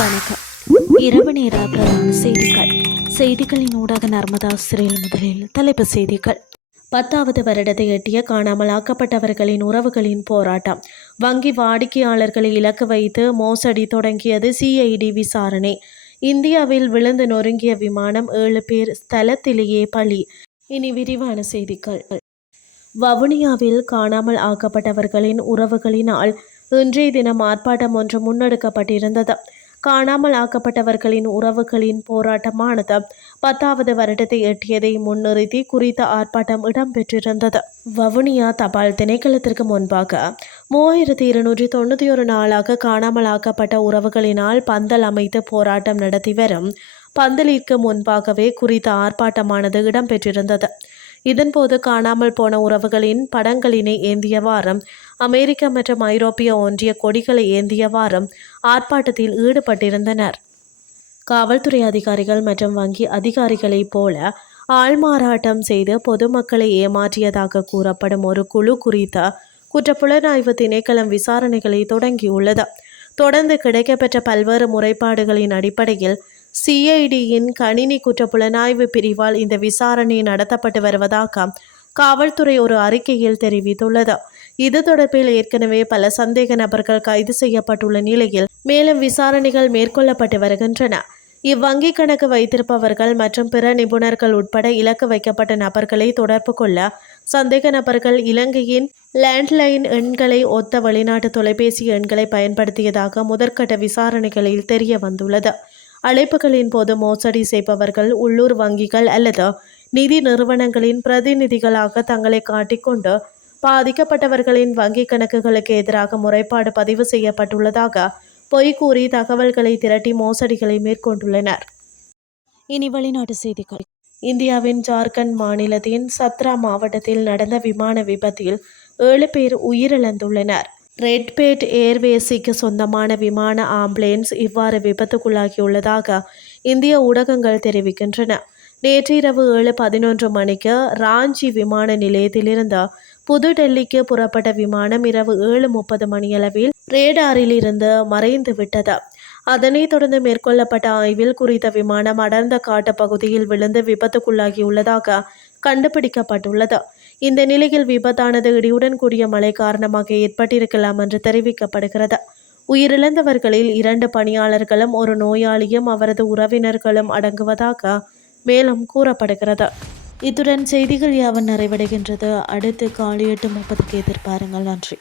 வணக்கம். இரவு நேர பிரதான செய்திகள். செய்திகளின் ஊடாக நர்மதா சிறையில் முதலில் தலைப்புச் செய்திகள். 10வது வருடத்தை எட்டிய காணாமல் ஆக்கப்பட்டவர்களின் உறவுகளின் போராட்டம். வங்கி வாடிக்கையாளர்களை இலக்கு வைத்து மோசடி தொடங்கியது சிஐடி விசாரணை. இந்தியாவில் விழுந்து நொறுங்கிய விமானம் 7 பேர் ஸ்தலத்திலேயே பலி. இனி விரிவான செய்திகள். வவுனியாவில் காணாமல் ஆக்கப்பட்டவர்களின் உறவுகளினால் இன்றைய தினம் ஆர்ப்பாட்டம் ஒன்று முன்னெடுக்கப்பட்டிருந்தது. காணாமல் ஆக்கப்பட்டவர்களின் உறவுகளின் போராட்டமானது 10வது வருடத்தை எட்டியதை முன்னிறுத்தி குறித்த ஆர்ப்பாட்டம் இடம்பெற்றிருந்தது. வவுனியா தபால் திணைக்களத்திற்கு முன்பாக 3291 நாளாக காணாமல் ஆக்கப்பட்ட உறவுகளினால் பந்தல் அமைத்து போராட்டம் நடத்தி வரும் பந்தலிற்கு முன்பாகவே குறித்த ஆர்ப்பாட்டமானது இடம்பெற்றிருந்தது. இதன்போது காணாமல் போன உறவுகளின் படங்களினை ஏந்தியவாறும் அமெரிக்க மற்றும் ஐரோப்பிய ஒன்றிய கொடிகளை ஏந்தியவாறும் ஆர்ப்பாட்டத்தில் ஈடுபட்டிருந்தனர். காவல்துறை அதிகாரிகள் மற்றும் வங்கி அதிகாரிகளைப் போல ஆள்மாறாட்டம் செய்து பொதுமக்களை ஏமாற்றியதாக கூறப்படும் ஒரு குழு குறித்த குற்றப்புலனாய்வு திணைக்களம் விசாரணைகளை தொடங்கியுள்ளது. தொடர்ந்து கிடைக்கப்பெற்ற பல்வேறு முறைப்பாடுகளின் அடிப்படையில் சிஐடியின் கணினி குற்றப்புலனாய்வு பிரிவால் இந்த விசாரணை நடத்தப்பட்டு வருவதாக காவல்துறை ஒரு அறிக்கையில் தெரிவித்துள்ளது. இது தொடர்பில் ஏற்கனவே பல சந்தேக நபர்கள் கைது செய்யப்பட்டுள்ள நிலையில் மேலும் விசாரணைகள் மேற்கொள்ளப்பட்டு வருகின்றன. இவ்வங்கி கணக்கு வைத்திருப்பவர்கள் மற்றும் பிற நிபுணர்கள் உட்பட இலக்கு வைக்கப்பட்ட நபர்களை தொடர்பு கொள்ள சந்தேக நபர்கள் இலங்கையின் லேண்ட்லைன் எண்களை ஒத்த வெளிநாட்டு தொலைபேசி எண்களை பயன்படுத்தியதாக முதற்கட்ட விசாரணைகளில் தெரிய வந்துள்ளது. அழைப்புகளின் போது மோசடி செய்பவர்கள் உள்ளூர் வங்கிகள் அல்லது நிதி நிறுவனங்களின் பிரதிநிதிகளாக தங்களை காட்டிக்கொண்டு பாதிக்கப்பட்டவர்களின் வங்கி கணக்குகளுக்கு எதிராக முறைப்பாடு பதிவு செய்யப்பட்டுள்ளதாக பொய் கூறி தகவல்களை திரட்டி மோசடிகளை மேற்கொண்டுள்ளனர். இனி வெளிநாட்டு செய்திகள். இந்தியாவின் ஜார்க்கண்ட் மாநிலத்தின் சத்ரா மாவட்டத்தில் நடந்த விமான விபத்தில் 7 பேர் உயிரிழந்துள்ளனர். ரெட்பேட் ஏர்வேஸுக்கு சொந்தமான விமான ஆம்புலன்ஸ் இவ்வாறு விபத்துக்குள்ளாகியுள்ளதாக இந்திய ஊடகங்கள் தெரிவிக்கின்றன. நேற்றிரவு 7:11 மணிக்கு ராஞ்சி விமான நிலையத்திலிருந்து புதுடெல்லிக்கு புறப்பட்ட விமானம் இரவு 7:30 மணியளவில் ரேடாரில் இருந்து மறைந்து விட்டது. அதனைத் தொடர்ந்து மேற்கொள்ளப்பட்ட ஆய்வில் குறித்த விமானம் அடர்ந்த காட்டு பகுதியில் விழுந்து விபத்துக்குள்ளாகியுள்ளதாக கண்டுபிடிக்கப்பட்டுள்ளது. இந்த நிலையில் விபத்தானது இடியுடன் கூடிய மழை காரணமாக ஏற்பட்டிருக்கலாம் என்று தெரிவிக்கப்படுகிறது. உயிரிழந்தவர்களில் 2 பணியாளர்களும் ஒரு நோயாளியும் அவரது உறவினர்களும் அடங்குவதாக மேலும் கூறப்படுகிறது. இத்துடன் செய்திகள் யாவும் நிறைவடைகின்றது. அடுத்து காலை 8:30க்கு எதிர்பாருங்கள். நன்றி.